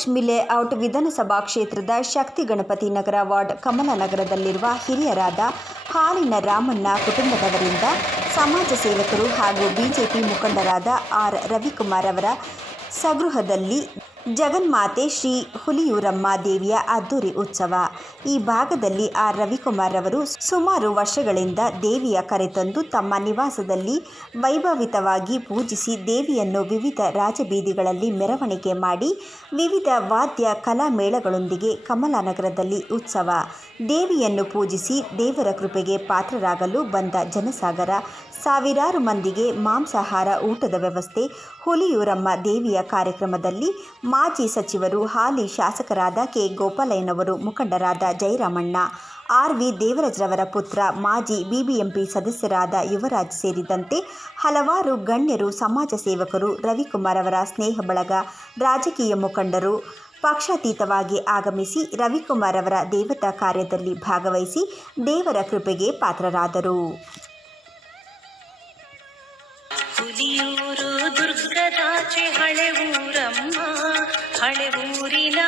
Mahalakshmi layout ವಿಧಾನಸಭಾ ಕ್ಷೇತ್ರದ ಶಕ್ತಿ ಗಣಪತಿ ನಗರ ward ಕಮಲನಗರದಲ್ಲಿರುವ ಹಿರಿಯರಾದ ಹಾಲಿನ ರಾಮಣ್ಣ ಕುಟುಂಬದವರಿಂದ ಸಮಾಜ ಸೇವಕರು ಹಾಗೂ ಬಿಜೆಪಿ ಮುಖಂಡರಾದ ಆರ್ ರವಿಕುಮಾರ್ ಅವರ ಸ್ವಗೃಹದಲ್ಲಿ ಜಗನ್ಮಾತೆ ಶ್ರೀ ಹುಲಿಯೂರಮ್ಮ ದೇವಿಯ ಅದ್ದೂರಿ ಉತ್ಸವ. ಈ ಭಾಗದಲ್ಲಿ ಆರ್ ರವಿಕುಮಾರ್ ಅವರು ಸುಮಾರು ವರ್ಷಗಳಿಂದ ದೇವಿಯ ಕರೆತಂದು ತಮ್ಮ ನಿವಾಸದಲ್ಲಿ ವೈಭವಿತವಾಗಿ ಪೂಜಿಸಿ ದೇವಿಯನ್ನು ವಿವಿಧ ರಾಜಬೀದಿಗಳಲ್ಲಿ ಮೆರವಣಿಗೆ ಮಾಡಿ ವಿವಿಧ ವಾದ್ಯ ಕಲಾ ಮೇಳಗಳೊಂದಿಗೆ ಕಮಲಾನಗರದಲ್ಲಿ ಉತ್ಸವ. ದೇವಿಯನ್ನು ಪೂಜಿಸಿ ದೇವರ ಕೃಪೆಗೆ ಪಾತ್ರರಾಗಲು ಬಂದ ಜನಸಾಗರ ಸಾವಿರಾರು ಮಂದಿಗೆ ಮಾಂಸಾಹಾರ ಊಟದ ವ್ಯವಸ್ಥೆ. ಹುಲಿಯೂರಮ್ಮ ದೇವಿಯ ಕಾರ್ಯಕ್ರಮದಲ್ಲಿ ಮಾಜಿ ಸಚಿವರು ಹಾಲಿ ಶಾಸಕರಾದ ಕೆ. ಗೋಪಾಲಯ್ಯನವರು ಮುಖಂಡರಾದ ಜಯರಾಮಣ್ಣ ಆರ್ ವಿ ದೇವರಾಜ್ರವರ ಪುತ್ರ, ಮಾಜಿ ಬಿಬಿಎಂಪಿ ಸದಸ್ಯರಾದ ಯುವರಾಜ್ ಸೇರಿದಂತೆ ಹಲವಾರು ಗಣ್ಯರು, ಸಮಾಜ ಸೇವಕರು, ರವಿಕುಮಾರ್ ಅವರ ಸ್ನೇಹ ಬಳಗ, ರಾಜಕೀಯ ಮುಖಂಡರು ಪಕ್ಷಾತೀತವಾಗಿ ಆಗಮಿಸಿ ರವಿಕುಮಾರ್ ಅವರ ದೇವತಾ ಕಾರ್ಯದಲ್ಲಿ ಭಾಗವಹಿಸಿ ದೇವರ ಕೃಪೆಗೆ ಪಾತ್ರರಾದರು. ಹುಲಿಯೂರು ದುರ್ಗದಾಚೆ ಹಳೆ ಊರಮ್ಮ ಹಳೆ ಊರಿನ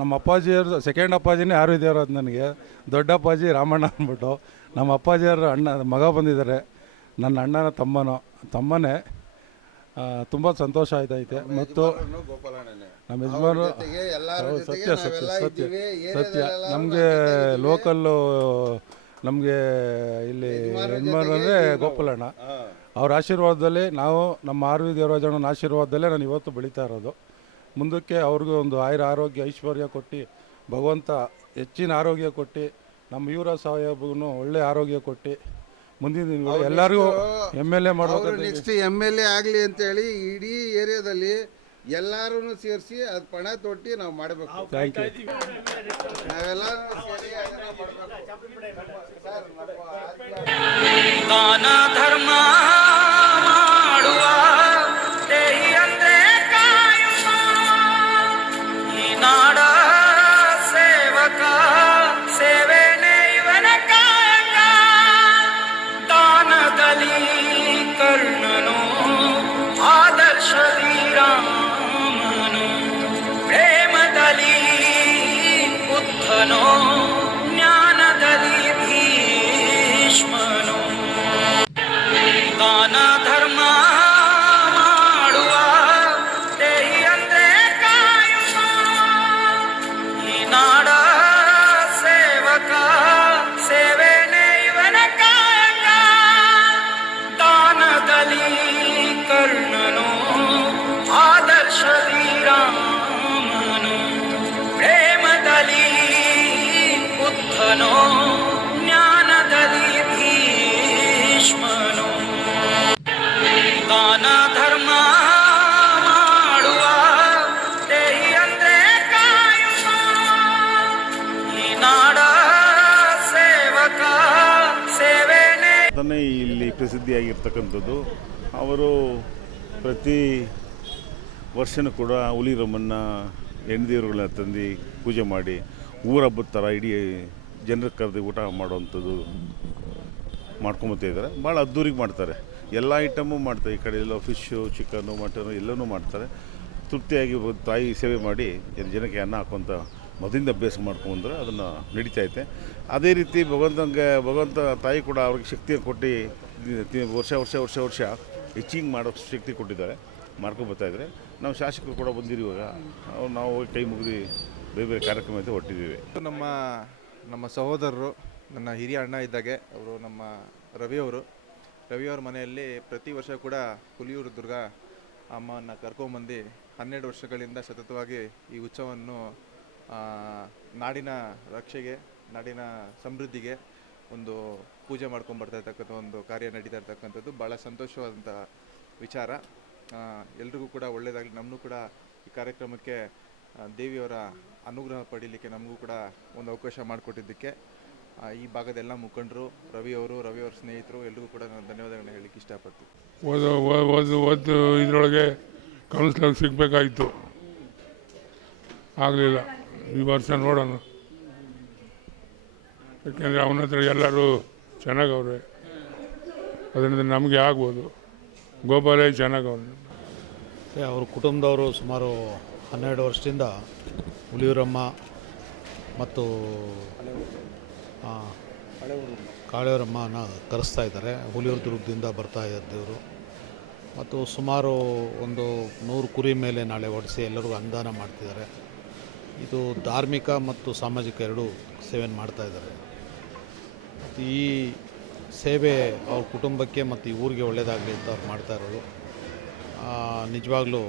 ನಮ್ಮ ಅಪ್ಪಾಜಿಯವ್ರು ಸೆಕೆಂಡ್ ಅಪ್ಪಾಜಿನೇ ಯಾರು ಇದ್ದಾರೆ ಅದು ನನಗೆ. ದೊಡ್ಡ ಅಪ್ಪಾಜಿ ರಾಮಣ್ಣ ಅಂದ್ಬಿಟ್ಟು. ನಮ್ಮ ಅಪ್ಪಾಜಿಯವ್ರ ಅಣ್ಣ ಮಗ ಬಂದಿದ್ದಾರೆ. ನನ್ನ ಅಣ್ಣನ ತಮ್ಮನೋ ತಮ್ಮನೇ ತುಂಬ ಸಂತೋಷ ಆಯ್ತೈತೆ. ಮತ್ತು ನಮ್ಮ ಯಜಮಾನರು ಸತ್ಯ ಸತ್ಯ ಸತ್ಯ ಸತ್ಯ. ನಮಗೆ ಲೋಕಲ್ಲು ನಮಗೆ ಇಲ್ಲಿ ಯಜಮಾನರು ಅಂದರೆ ಗೋಪಾಲಣ್ಣ ಅವ್ರ ಆಶೀರ್ವಾದದಲ್ಲಿ ನಾವು ನಮ್ಮ ಆರ್ ವಿ ದೇವರಾಜಣ್ಣನ ಆಶೀರ್ವಾದದಲ್ಲೇ ನಾನು ಇವತ್ತು ಬೆಳೀತಾ ಇರೋದು. ಮುಂದಕ್ಕೆ ಅವ್ರಿಗೂ ಒಂದು ಆಯುರ ಆರೋಗ್ಯ ಐಶ್ವರ್ಯ ಕೊಟ್ಟು ಭಗವಂತ ಹೆಚ್ಚಿನ ಆರೋಗ್ಯ ಕೊಟ್ಟು ನಮ್ಮ ಯುವರ ಸಾಹೇಬ್ಗೂ ಒಳ್ಳೆ ಆರೋಗ್ಯ ಕೊಟ್ಟು ಮುಂದಿನ ದಿನಗಳು ಎಲ್ಲರಿಗೂ ಎಂ ಎಲ್ ಎ ಮಾಡಬೇಕು ನೆಕ್ಸ್ಟ್ ಎಂ ಎಲ್ ಎ ಆಗಲಿ ಅಂತೇಳಿ ಇಡೀ ಏರಿಯಾದಲ್ಲಿ ಎಲ್ಲರೂ ಸೇರಿಸಿ ಅದು ಪಣ ತೊಟ್ಟಿ ನಾವು ಮಾಡಬೇಕು. ಥ್ಯಾಂಕ್ ಯು ನಾವೆಲ್ಲ ಸೇರಿ ಅದನ್ನ ಮಾಡ್ಬೇಕು. ಸರ್, ನಮ್ಮ ಧರ್ಮ Lebanon. ಪ್ರಸಿದ್ಧಿಯಾಗಿರ್ತಕ್ಕಂಥದ್ದು ಅವರು ಪ್ರತಿ ವರ್ಷನೂ ಕೂಡ ಹುಲಿ ರಮ್ಮನ್ನ ಹೆಣ್ದೇವ್ರುಗಳನ್ನ ತಂದು ಪೂಜೆ ಮಾಡಿ ಊರ ಹಬ್ಬದ ಥರ ಇಡೀ ಜನರಿಗೆ ಕರೆದು ಊಟ ಮಾಡುವಂಥದ್ದು ಮಾಡ್ಕೊಂಬತ್ತಾ ಇದ್ದಾರೆ. ಭಾಳ ಅದ್ದೂರಿಗೆ ಮಾಡ್ತಾರೆ. ಎಲ್ಲ ಐಟಮು ಮಾಡ್ತಾರೆ. ಈ ಕಡೆ ಎಲ್ಲ ಫಿಶ್ಶು, ಚಿಕನ್ನು ಮಟನು ಎಲ್ಲನೂ ಮಾಡ್ತಾರೆ. ತೃಪ್ತಿಯಾಗಿ ತಾಯಿ ಸೇವೆ ಮಾಡಿ ಜನ- ಜನಕ್ಕೆ ಅನ್ನ ಹಾಕುವಂಥ ಮೊದಲಿಂದ ಅಭ್ಯಾಸ ಮಾಡ್ಕೊಂಡ್ರೆ ಅದನ್ನು ನಡೀತಾ ಐತೆ. ಅದೇ ರೀತಿ ಭಗವಂತಂಗೆ ಭಗವಂತ ತಾಯಿ ಕೂಡ ಅವ್ರಿಗೆ ಶಕ್ತಿಯನ್ನು ಕೊಟ್ಟು ವರ್ಷ ವರ್ಷ ವರ್ಷ ವರ್ಷ ಹೆಚ್ಚಿಂಗ್ ಮಾಡೋ ಶಕ್ತಿ ಕೊಟ್ಟಿದ್ದಾರೆ. ಮಾಡ್ಕೊಂಡು ಇದ್ದಾರೆ. ನಾವು ಶಾಸಕರು ಕೂಡ ಬಂದಿರುವಾಗ, ನಾವು ಕೈ ಮುಗಿದು ಬೇರೆ ಬೇರೆ ಕಾರ್ಯಕ್ರಮ ಅಂತ ಹೊಟ್ಟಿದ್ದೀವಿ ನಮ್ಮ ನಮ್ಮ ಸಹೋದರರು, ನನ್ನ ಹಿರಿಯ ಅಣ್ಣ ಇದ್ದಾಗೆ, ಅವರು ನಮ್ಮ ರವಿಯವರು ರವಿಯವ್ರ ಮನೆಯಲ್ಲಿ ಪ್ರತಿ ವರ್ಷ ಕೂಡ ಹುಲಿಯೂರು ದುರ್ಗ ಅಮ್ಮನ ಕರ್ಕೊಂಬಂದು ಹನ್ನೆರಡು ವರ್ಷಗಳಿಂದ ಸತತವಾಗಿ ಈ ಉತ್ಸವವನ್ನು ನಾಡಿನ ರಕ್ಷೆಗೆ, ನಾಡಿನ ಸಮೃದ್ಧಿಗೆ ಒಂದು ಪೂಜೆ ಮಾಡ್ಕೊಂಡು ಬರ್ತಾ ಇರ್ತಕ್ಕಂಥ ಒಂದು ಕಾರ್ಯ ನಡೀತಾ ಇರ್ತಕ್ಕಂಥದ್ದು ಭಾಳ ಸಂತೋಷವಾದಂಥ ವಿಚಾರ. ಎಲ್ರಿಗೂ ಕೂಡ ಒಳ್ಳೆಯದಾಗಲಿ ನಮ್ಮನ್ನು ಕೂಡ ಈ ಕಾರ್ಯಕ್ರಮಕ್ಕೆ ದೇವಿಯವರ ಅನುಗ್ರಹ ಪಡೀಲಿಕ್ಕೆ ನಮಗೂ ಕೂಡ ಒಂದು ಅವಕಾಶ ಮಾಡಿಕೊಟ್ಟಿದ್ದಕ್ಕೆ ಈ ಭಾಗದ ಎಲ್ಲ ಮುಖಂಡರು ರವಿಯವರು ರವಿಯವರ ಸ್ನೇಹಿತರು, ಎಲ್ರಿಗೂ ಕೂಡ ನಾನು ಧನ್ಯವಾದಗಳನ್ನ ಹೇಳಿಕ್ಕೆ ಇಷ್ಟಪಡ್ತೀನಿ. ಒಂದು ಇದರೊಳಗೆ ಕೌನ್ಸಿಲರ್ ಸಿಗಬೇಕಾಯಿತು. ಆಗಲಿಲ್ಲ. ಈ ವರ್ಷ ನೋಡೋಣ. ಯಾಕೆಂದರೆ ಅವನ ಹತ್ರ ಎಲ್ಲರೂ ಚೆನ್ನಾಗವ್ರೆ ಅದರಿಂದ ನಮಗೆ ಆಗ್ಬೋದು. ಗೋಪಾಲೇ ಚೆನ್ನಾಗವ್ರೆ ಅವ್ರ ಕುಟುಂಬದವರು ಸುಮಾರು ಹನ್ನೆರಡು ವರ್ಷದಿಂದ ಹುಲಿಯೂರಮ್ಮ ಮತ್ತು ಆ, ಕಾಳೆಯವರಮ್ಮನ ಕರೆಸ್ತಾ ಇದ್ದಾರೆ. ಹುಲಿಯೂರು ದುರ್ಗದಿಂದ ಬರ್ತಾ ಇದ್ದವರು. ಮತ್ತು ಸುಮಾರು ಒಂದು ನೂರು ಕುರಿ ಮೇಲೆ ನಾಳೆ ಹೊಡೆಸಿ ಎಲ್ಲರಿಗೂ ಅನುದಾನ ಮಾಡ್ತಿದ್ದಾರೆ. ಇದು ಧಾರ್ಮಿಕ ಮತ್ತು ಸಾಮಾಜಿಕ ಎರಡೂ ಸೇವೆಯನ್ನು ಮಾಡ್ತಾ ಇದ್ದಾರೆ. ಮತ್ತು ಈ ಸೇವೆ ಅವ್ರ ಕುಟುಂಬಕ್ಕೆ ಮತ್ತು ಈ ಊರಿಗೆ ಒಳ್ಳೆಯದಾಗಲಿ ಅಂತ ಅವ್ರು ಮಾಡ್ತಾ ಇರೋದು. ನಿಜವಾಗ್ಲೂ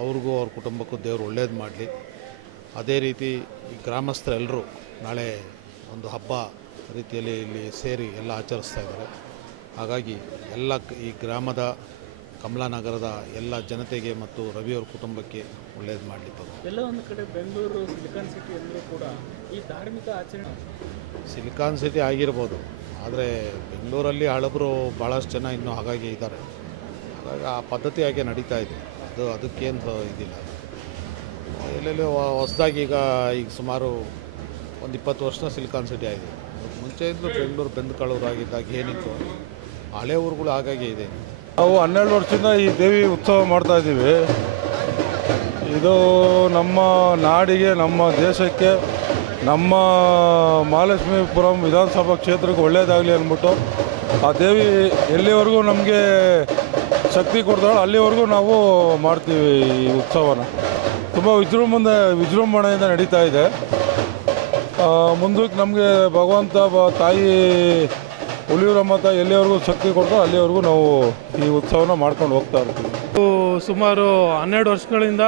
ಅವ್ರಿಗೂ ಅವ್ರ ಕುಟುಂಬಕ್ಕೂ ದೇವರು ಒಳ್ಳೇದು ಮಾಡಲಿ. ಅದೇ ರೀತಿ ಈ ಗ್ರಾಮಸ್ಥರೆಲ್ಲರೂ ನಾಳೆ ಒಂದು ಹಬ್ಬ ರೀತಿಯಲ್ಲಿ ಇಲ್ಲಿ ಸೇರಿ ಎಲ್ಲ ಆಚರಿಸ್ತಾ ಇದ್ದಾರೆ. ಹಾಗಾಗಿ ಎಲ್ಲ ಈ ಗ್ರಾಮದ, ಕಮಲಾನಗರದ ಎಲ್ಲ ಜನತೆಗೆ ಮತ್ತು ರವಿಯವ್ರ ಕುಟುಂಬಕ್ಕೆ ಒಳ್ಳೇದು ಮಾಡಲಿಕ್ಕೆ ಎಲ್ಲ ಒಂದು ಕಡೆ ಬೆಂಗಳೂರು ಸಿಲಿಕಾನ್ ಸಿಟಿ ಅಂದರೂ ಕೂಡ ಈ ಧಾರ್ಮಿಕ ಆಚರಣೆ ಸಿಲಿಕಾನ್ ಸಿಟಿ ಆಗಿರ್ಬೋದು ಆದರೆ ಬೆಂಗಳೂರಲ್ಲಿ ಹಳಬರು ಭಾಳಷ್ಟು ಜನ ಇನ್ನೂ ಹಾಗಾಗಿ ಇದ್ದಾರೆ. ಹಾಗಾಗಿ ಆ ಪದ್ಧತಿ ಹಾಗೆ ನಡೀತಾ ಇದೆ. ಅದು ಅದಕ್ಕೇನು ಇದಿಲ್ಲ. ಎಲ್ಲೆಲ್ಲಿ ಹೊಸದಾಗಿ ಈಗ ಈಗ ಸುಮಾರು ಒಂದು ಇಪ್ಪತ್ತು ವರ್ಷ ಸಿಲಿಕಾನ್ ಸಿಟಿ ಆಗಿದೆ. ಅದಕ್ಕೆ ಮುಂಚೆ ಇದ್ದು ಬೆಂಗಳೂರು ಬೆಂದಕಳೂರು ಆಗಿದ್ದಾಗ ಏನಿತ್ತು? ಹಳೆ ಊರುಗಳು ಹಾಗಾಗಿ ಇದೆ. ನಾವು ಹನ್ನೆರಡು ವರ್ಷದಿಂದ ಈ ದೇವಿ ಉತ್ಸವ ಮಾಡ್ತಾ ಇದ್ದೀವಿ. ಇದು ನಮ್ಮ ನಾಡಿಗೆ, ನಮ್ಮ ದೇಶಕ್ಕೆ, ನಮ್ಮ ಮಹಾಲಕ್ಷ್ಮೀಪುರಂ ವಿಧಾನಸಭಾ ಕ್ಷೇತ್ರಕ್ಕೆ ಒಳ್ಳೆಯದಾಗಲಿ ಅಂದ್ಬಿಟ್ಟು, ಆ ದೇವಿ ಎಲ್ಲಿವರೆಗೂ ನಮಗೆ ಶಕ್ತಿ ಕೊಡ್ತಾಳೆ ಅಲ್ಲಿವರೆಗೂ ನಾವು ಮಾಡ್ತೀವಿ ಈ ಉತ್ಸವನ. ತುಂಬ ವಿಜೃಂಭಣೆ, ವಿಜೃಂಭಣೆಯಿಂದ ನಡೀತಾ ಇದೆ. ಮುಂದಕ್ಕೆ ನಮಗೆ ಭಗವಂತ ತಾಯಿ, ಹುಲಿಯೂರಮ್ಮ, ತಾಯಿ ಎಲ್ಲಿವರೆಗೂ ಶಕ್ತಿ ಕೊಡ್ತಾರೋ ಅಲ್ಲಿವರೆಗೂ ನಾವು ಈ ಉತ್ಸವನ ಮಾಡ್ಕೊಂಡು ಹೋಗ್ತಾ ಇರ್ತೀವಿ. ಸುಮಾರು ಹನ್ನೆರಡು ವರ್ಷಗಳಿಂದ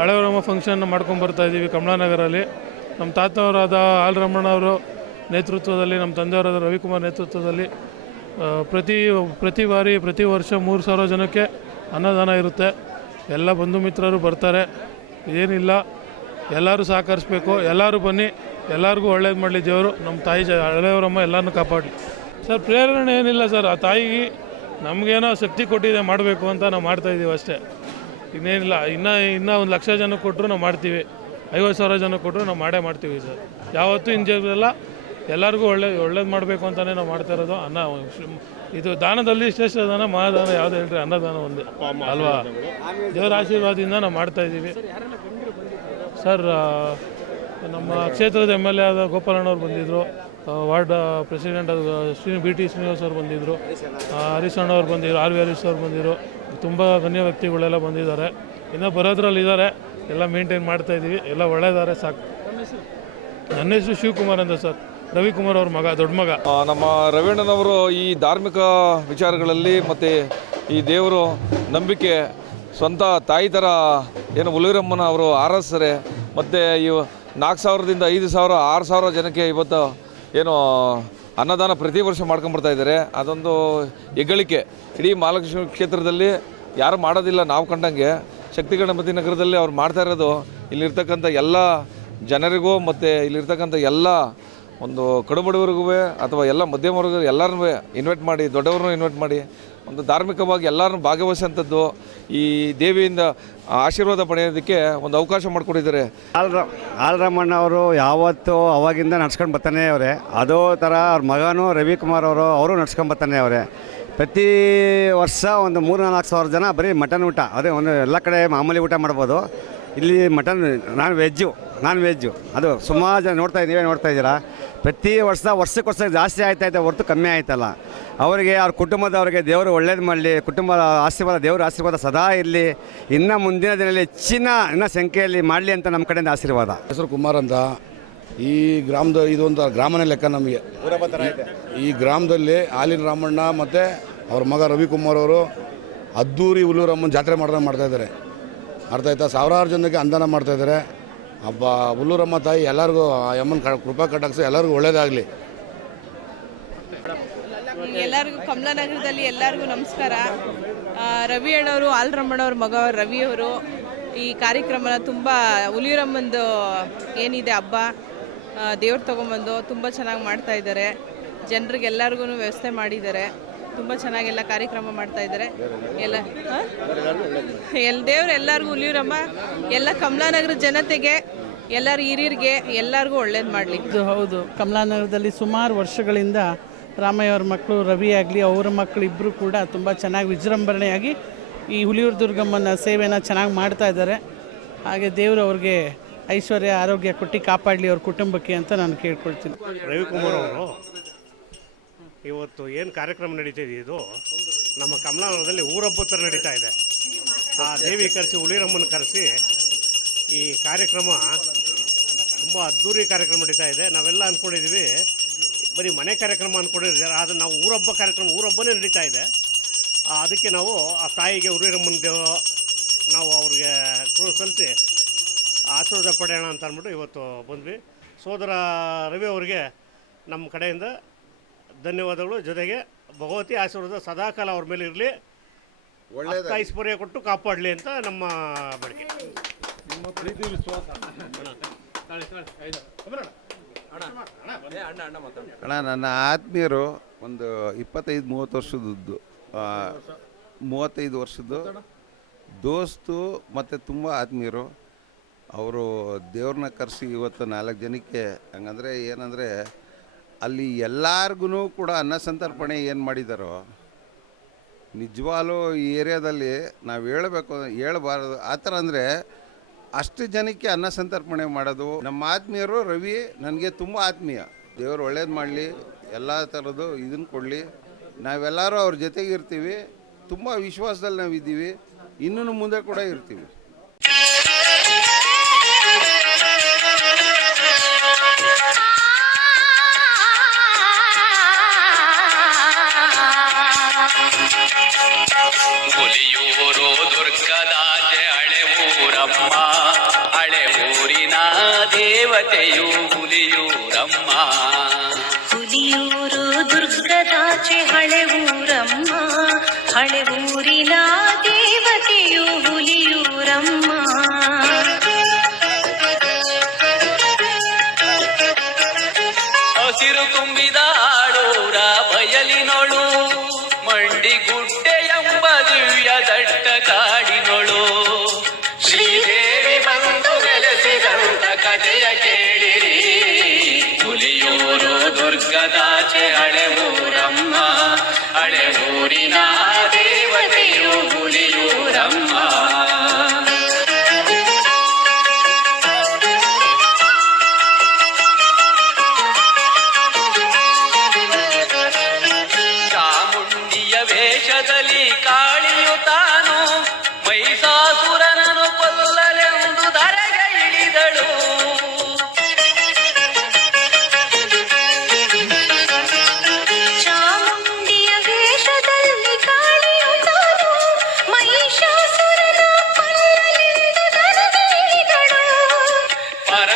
ಹಳೆವರಮ್ಮ ಫಂಕ್ಷನ್ ಮಾಡ್ಕೊಂಡು ಬರ್ತಾ ಇದ್ದೀವಿ ಕಮಲಾನಗರಲ್ಲಿ. ನಮ್ಮ ತಾತವರಾದ ಆಲ್ ರಮಣ್ಣವರು ನೇತೃತ್ವದಲ್ಲಿ ನಮ್ಮ ತಂದೆಯವರಾದ ರವಿಕುಮಾರ್ ನೇತೃತ್ವದಲ್ಲಿ ಪ್ರತಿ ಪ್ರತಿ ಬಾರಿ, ಪ್ರತಿ ವರ್ಷ ಮೂರು ಸಾವಿರ ಜನಕ್ಕೆ ಅನ್ನದಾನ ಇರುತ್ತೆ. ಎಲ್ಲ ಬಂಧು ಮಿತ್ರರು ಬರ್ತಾರೆ. ಏನಿಲ್ಲ, ಎಲ್ಲರೂ ಸಹಕರಿಸ್ಬೇಕು. ಎಲ್ಲರೂ ಬನ್ನಿ, ಎಲ್ಲರಿಗೂ ಒಳ್ಳೇದು ಮಾಡಲಿ ದೇವರು. ನಮ್ಮ ತಾಯಿ ಜ, ಹಳೆಯವರಮ್ಮ ಎಲ್ಲರನ್ನೂ ಕಾಪಾಡಲಿ. ಸರ್, ಪ್ರೇರಣೆ ಏನಿಲ್ಲ ಸರ್. ಆ ತಾಯಿಗೆ ನಮಗೇನೋ ಶಕ್ತಿ ಕೊಟ್ಟಿದೆ ಮಾಡಬೇಕು ಅಂತ ನಾವು ಮಾಡ್ತಾ ಇದ್ದೀವಿ ಅಷ್ಟೇ. ಇನ್ನೇನಿಲ್ಲ, ಇನ್ನೂ ಇನ್ನೂ ಒಂದು ಲಕ್ಷ ಜನಕ್ಕೆ ಕೊಟ್ಟರು ನಾವು ಮಾಡ್ತೀವಿ. ಐವತ್ತು ಸಾವಿರ ಜನಕ್ಕೆ ಕೊಟ್ಟರು ನಾವು ಮಾಡೇ ಮಾಡ್ತೀವಿ ಸರ್. ಯಾವತ್ತೂ ಇಂಜೆಲ್ಲ ಎಲ್ಲರಿಗೂ ಒಳ್ಳೆ, ಒಳ್ಳೇದು ಮಾಡಬೇಕು ಅಂತಲೇ ನಾವು ಮಾಡ್ತಾ ಇರೋದು. ಅನ್ನ, ಇದು ದಾನದಲ್ಲಿ ಶ್ರೇಷ್ಠ ದಾನ, ಮಹಾದಾನ ಯಾವುದು ಹೇಳ್ರಿ? ಅನ್ನದಾನ ಒಂದು, ಅಲ್ವಾ? ದೇವರ ಆಶೀರ್ವಾದದಿಂದ ನಾವು ಮಾಡ್ತಾ ಇದ್ದೀವಿ. ಸರ್ ನಮ್ಮ ಕ್ಷೇತ್ರದ ಎಂ ಎಲ್ ಎ ಆದ ಗೋಪಾಲಣ್ಣವ್ರು ಬಂದಿದ್ದರು ward president Shri B T Srinivas ಅವರು ಬಂದಿದ್ದರು ಹರೀಶ್ ಅವ್ರು ಬಂದಿದ್ರು, ಆರ್ ವಿ ಹರೀಶ್ ಅವ್ರು ಬಂದಿದ್ರು. ತುಂಬ ಗಣ್ಯ ವ್ಯಕ್ತಿಗಳೆಲ್ಲ ಬಂದಿದ್ದಾರೆ. ಇನ್ನೂ ಬರೋದ್ರಲ್ಲಿ ಇದ್ದಾರೆ ಎಲ್ಲ ಮೇಂಟೈನ್ ಮಾಡ್ತಾ ಇದ್ದೀವಿ ಎಲ್ಲ ಒಳ್ಳೆಯದಾರೆ ಸಾಕು. ನನ್ನ ಹೆಸರು ಶಿವಕುಮಾರ್ ಅಂತ ಸರ್. ರವಿಕುಮಾರ್ ಅವ್ರ ಮಗ, ದೊಡ್ಡ ಮಗ. ನಮ್ಮ ರವೀಣ್ಣನವರು ಈ ಧಾರ್ಮಿಕ ವಿಚಾರಗಳಲ್ಲಿ ಮತ್ತು ಈ ದೇವರು ನಂಬಿಕೆ ಸ್ವಂತ ತಾಯಿ ಥರ ಏನು ಉಲಿರಮ್ಮನ ಅವರು ಆರಾಧಿಸ್ತಾರೆ. ಮತ್ತು ಇವು ನಾಲ್ಕು ಸಾವಿರದಿಂದ ಐದು ಸಾವಿರ, ಆರು ಸಾವಿರ ಜನಕ್ಕೆ ಇವತ್ತು ಏನು ಅನ್ನದಾನ ಪ್ರತಿ ವರ್ಷ ಮಾಡ್ಕೊಂಬರ್ತಾ ಇದ್ದಾರೆ. ಅದೊಂದು ಹೆಗ್ಗಳಿಕೆ. ಇಡೀ ಮಹಾಲಕ್ಷ್ಮಿ ಕ್ಷೇತ್ರದಲ್ಲಿ ಯಾರು ಮಾಡೋದಿಲ್ಲ ನಾವು ಕಂಡಂಗೆ. ಶಕ್ತಿ ಗಣಪತಿ ನಗರದಲ್ಲಿ ಅವ್ರು ಮಾಡ್ತಾ ಇರೋದು ಇಲ್ಲಿರ್ತಕ್ಕಂಥ ಎಲ್ಲ ಜನರಿಗೂ ಮತ್ತು ಇಲ್ಲಿರ್ತಕ್ಕಂಥ ಎಲ್ಲ ಒಂದು ಕಡುಬಡವರಿಗೂ ಅಥವಾ ಎಲ್ಲ ಮಧ್ಯಮ ವರ್ಗ ಎಲ್ಲರನ್ನೂ ಇನ್ವೈಟ್ ಮಾಡಿ, ದೊಡ್ಡವ್ರನ್ನೂ ಇನ್ವೈಟ್ ಮಾಡಿ ಒಂದು ಧಾರ್ಮಿಕವಾಗಿ ಎಲ್ಲರನ್ನು ಭಾಗವಹಿಸುವಂಥದ್ದು ಈ ದೇವಿಯಿಂದ ಆಶೀರ್ವಾದ ಪಡೆಯೋದಕ್ಕೆ ಒಂದು ಅವಕಾಶ ಮಾಡಿಕೊಟ್ಟಿದ್ದಾರೆ. ಆಲ್ರ ಆಲ್ರಮಣ್ಣ ಅವರು ಯಾವತ್ತು ಅವಾಗಿಂದ ನಡ್ಸ್ಕೊಂಡು ಬರ್ತಾನೆ ಅವರೇ. ಅದೋ ಥರ ಅವ್ರ ಮಗನು ರವಿಕುಮಾರ್ ಅವರು ಅವರು ನಡ್ಸ್ಕೊಂಡು ಬರ್ತಾನೆ ಅವರೇ. ಪ್ರತಿ ವರ್ಷ ಒಂದು ಮೂರು ನಾಲ್ಕು ಸಾವಿರ ಜನ ಬರೀ ಮಟನ್ ಊಟ, ಅದೇ ಒಂದು ಎಲ್ಲ ಕಡೆ ಮಾಮೂಲಿ ಊಟ ಮಾಡ್ಬೋದು. ಇಲ್ಲಿ mutton, non veg non veg. ಅದು ಸುಮಾರು ಜನ ನೋಡ್ತಾ ಇದ್ದೀವಿ ನೋಡ್ತಾ ಇದ್ದೀರಾ? ಪ್ರತಿ ವರ್ಷ ವರ್ಷಕ್ಕೆ ವರ್ಷ ಜಾಸ್ತಿ ಆಯ್ತಾ ಇದೆ, ಹೊರತು ಕಮ್ಮಿ ಆಯ್ತಲ್ಲ. ಅವರಿಗೆ, ಅವ್ರ ಕುಟುಂಬದವರಿಗೆ ದೇವರು ಒಳ್ಳೇದು ಮಾಡಲಿ, ಕುಟುಂಬದ ಆಶೀರ್ವಾದ, ದೇವರ ಆಶೀರ್ವಾದ ಸದಾ ಇರಲಿ, ಇನ್ನು ಮುಂದಿನ ದಿನದಲ್ಲಿ ಹೆಚ್ಚಿನ, ಇನ್ನ ಸಂಖ್ಯೆಯಲ್ಲಿ ಮಾಡಲಿ ಅಂತ ನಮ್ಮ ಕಡೆಯಿಂದ ಆಶೀರ್ವಾದ. ಹೆಸರು ಕುಮಾರ್ ಅಂತ. ಈ ಗ್ರಾಮದ, ಇದೊಂದು ಗ್ರಾಮನೇ ಲೆಕ್ಕ ನಮಗೆ. ಈ ಗ್ರಾಮದಲ್ಲಿ ಹಾಲಿನ ರಾಮಣ್ಣ ಮತ್ತು ಅವ್ರ ಮಗ ರವಿಕುಮಾರ್ ಅವರು ಅದ್ದೂರಿ ಹುಲ್ಲೂರಮ್ಮನ ಜಾತ್ರೆ ಮಾಡ್ದಂಗೆ ಮಾಡ್ತಾಯಿದ್ದಾರೆ ಅರ್ಥ ಆಯ್ತಾ? ಸಾವಿರಾರು ಜನಕ್ಕೆ ಅಂದಾನ ಮಾಡ್ತಾಯಿದ್ದಾರೆ ಹಬ್ಬ ಹುಲ್ಲೂರಮ್ಮ ತಾಯಿ ಎಲ್ಲರಿಗೂ ಯಮ್ಮನ ಕೃಪಾ ಕಟಾಕ್ಷ ಎಲ್ಲರಿಗೂ ಒಳ್ಳೇದಾಗಲಿ. ಕಮಲಾನಗರದಲ್ಲಿ ಎಲ್ಲರಿಗೂ ನಮಸ್ಕಾರ. ರವಿ ಅಣ್ಣವರು ಆಲ್ರಮ್ಮಣ್ಣವ್ರ ಮಗ ರವಿಯವರು ಈ ಕಾರ್ಯಕ್ರಮನ ತುಂಬ ಹುಲಿಯೂರಮ್ಮಂದು ಏನಿದೆ ಹಬ್ಬ ದೇವ್ರು ತೊಗೊಂಬಂದು ತುಂಬ ಚೆನ್ನಾಗಿ ಮಾಡ್ತಾ ಇದ್ದಾರೆ. ಜನರಿಗೆ ಎಲ್ಲರಿಗೂ ವ್ಯವಸ್ಥೆ ಮಾಡಿದ್ದಾರೆ. ತುಂಬ ಚೆನ್ನಾಗೆಲ್ಲ ಕಾರ್ಯಕ್ರಮ ಮಾಡ್ತಾ ಇದ್ದಾರೆ. ಎಲ್ಲ ಎಲ್ಲ ಎಲ್ ದೇವ್ರು ಎಲ್ಲರಿಗೂ ಉಲಿಯೂರಮ್ಮ ಎಲ್ಲ ಕಮಲಾನಗರ ಜನತೆಗೆ ಎಲ್ಲರ ಹಿರಿಯರಿಗೆ ಎಲ್ಲರಿಗೂ ಒಳ್ಳೇದು ಮಾಡಲಿ. ಇದು ಹೌದು. ಕಮಲಾನಗರದಲ್ಲಿ ಸುಮಾರು ವರ್ಷಗಳಿಂದ ರಾಮಯ್ಯ ಅವ್ರ ಮಕ್ಕಳು ರವಿ ಆಗಲಿ ಅವರ ಮಕ್ಕಳು ಇಬ್ಬರು ಕೂಡ ತುಂಬ ಚೆನ್ನಾಗಿ ವಿಜೃಂಭಣೆಯಾಗಿ ಈ ಹುಲಿಯೂರು ದುರ್ಗಮ್ಮನ ಸೇವೆನ ಚೆನ್ನಾಗಿ ಮಾಡ್ತಾ ಇದ್ದಾರೆ. ಹಾಗೆ ದೇವರು ಅವ್ರಿಗೆ ಐಶ್ವರ್ಯ ಆರೋಗ್ಯ ಕೊಟ್ಟು ಕಾಪಾಡಲಿ ಅವ್ರ ಕುಟುಂಬಕ್ಕೆ ಅಂತ ನಾನು ಕೇಳ್ಕೊಳ್ತೀನಿ. ರವಿಕುಮಾರ್ ಅವರು ಇವತ್ತು ಏನು ಕಾರ್ಯಕ್ರಮ ನಡೀತಿದೆ ಇದು? ನಮ್ಮ ಕಮಲಾನಗರದಲ್ಲಿ ಊರಬ್ಬ ಥರ ನಡೀತಾ ಇದೆ. ಆ ದೇವಿ ಕರೆಸಿ, ಹುಲಿರಮ್ಮನ ಕರೆಸಿ ಈ ಕಾರ್ಯಕ್ರಮ ತುಂಬ ಅದ್ಧೂರಿ ಕಾರ್ಯಕ್ರಮ ನಡೀತಾ ಇದೆ. ನಾವೆಲ್ಲ ಅಂದ್ಕೊಂಡಿದ್ದೀವಿ ಬರೀ ಮನೆ ಕಾರ್ಯಕ್ರಮ ಅಂದ್ಕೊಂಡಿದ್ದೀವಿ ಆದರೆ ನಾವು ಊರಬ್ಬ ಕಾರ್ಯಕ್ರಮ, ಊರಬ್ಬನೇ ನಡೀತಾ ಇದೆ. ಅದಕ್ಕೆ ನಾವು ಆ ತಾಯಿಗೆ, ಹುಲಿರಮ್ಮನ ದೇವ, ನಾವು ಅವ್ರಿಗೆ ಸಲ್ಲಿಸಿ ಆಶೀರ್ವಾದ ಪಡೆಯೋಣ ಅಂತ ಅಂದ್ಬಿಟ್ಟು ಇವತ್ತು ಬಂದ್ವಿ. ಸೋದರ ರವಿ ಅವರಿಗೆ ನಮ್ಮ ಕಡೆಯಿಂದ ಧನ್ಯವಾದಗಳು. ಜೊತೆಗೆ ಭಗವತಿ ಆಶೀರ್ವಾದ ಸದಾಕಾಲ ಅವ್ರ ಮೇಲೆ ಇರಲಿ. ಒಳ್ಳೆ ಐಶ್ವರ್ಯ ಕೊಟ್ಟು ಕಾಪಾಡಲಿ ಅಂತ ನಮ್ಮ ಬೇಡಿಕೆ. ನಿಮ್ಮ ಪ್ರೀತಿ ವಿಶ್ವಾಸ ಅಣ್ಣ ನನ್ನ ಆತ್ಮೀಯರು ಒಂದು ಇಪ್ಪತ್ತೈದು ಮೂವತ್ತು ವರ್ಷದ್ದು ಮೂವತ್ತೈದು ವರ್ಷದ್ದು ದೋಸ್ತು ಮತ್ತು ತುಂಬ ಆತ್ಮೀಯರು. ಅವರು ದೇವ್ರನ್ನ ಕರೆಸಿ ಇವತ್ತು ನಾಲ್ಕು ಜನಕ್ಕೆ ಹಂಗಂದರೆ ಏನಂದರೆ ಅಲ್ಲಿ ಎಲ್ಲರಿಗೂ ಕೂಡ ಅನ್ನ ಸಂತರ್ಪಣೆ ಏನು ಮಾಡಿದಾರೋ, ನಿಜವಾಗ್ಲೂ ಈ ಏರಿಯಾದಲ್ಲಿ ನಾವು ಹೇಳಬೇಕು, ಹೇಳಬಾರ್ದು. ಆ ಥರ ಅಂದರೆ ಅಷ್ಟು ಜನಕ್ಕೆ ಅನ್ನ ಸಂತರ್ಪಣೆ ಮಾಡೋದು. ನಮ್ಮ ಆತ್ಮೀಯರು ರವಿ ನನಗೆ ತುಂಬ ಆತ್ಮೀಯ. ದೇವರು ಒಳ್ಳೇದು ಮಾಡಲಿ, ಎಲ್ಲ ಥರದ್ದು ಇದನ್ನು ಕೊಡಲಿ. ನಾವೆಲ್ಲರೂ ಅವ್ರ ಜೊತೆಗೆ ಇರ್ತೀವಿ ತುಂಬ ವಿಶ್ವಾಸದಲ್ಲಿ ನಾವಿದ್ದೀವಿ. ಇನ್ನೂ ಮುಂದೆ ಕೂಡ ಇರ್ತೀವಿ.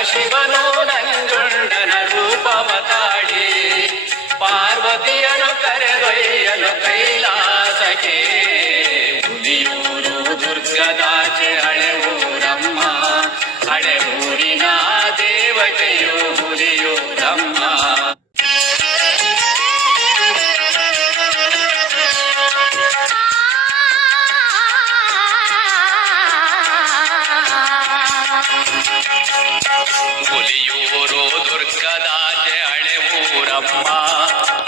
ಪರಶಿವನು ಹುಲಿಯೂರು ದುರ್ಗದಾಚೆ ಹಳೆ ಊರಮ್ಮ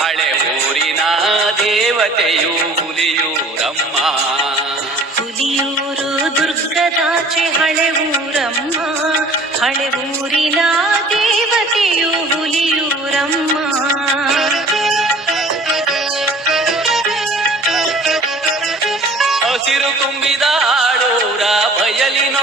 ಹಳೆ ಊರಿನ ದೇವತೆಯು ಹುಲಿಯೂರಮ್ಮ. ಹುಲಿಯೂರು ದುರ್ಗದಾಚೆ ಹಳೆ ಊರಮ್ಮ ಹಳೆ ಊರಿನ ದೇವತೆಯು ಹುಲಿಯೂರಮ್ಮ. ಹಸಿರು ತುಂಬಿದ ಆಡೂರ ಬಯಲಿನೊಳು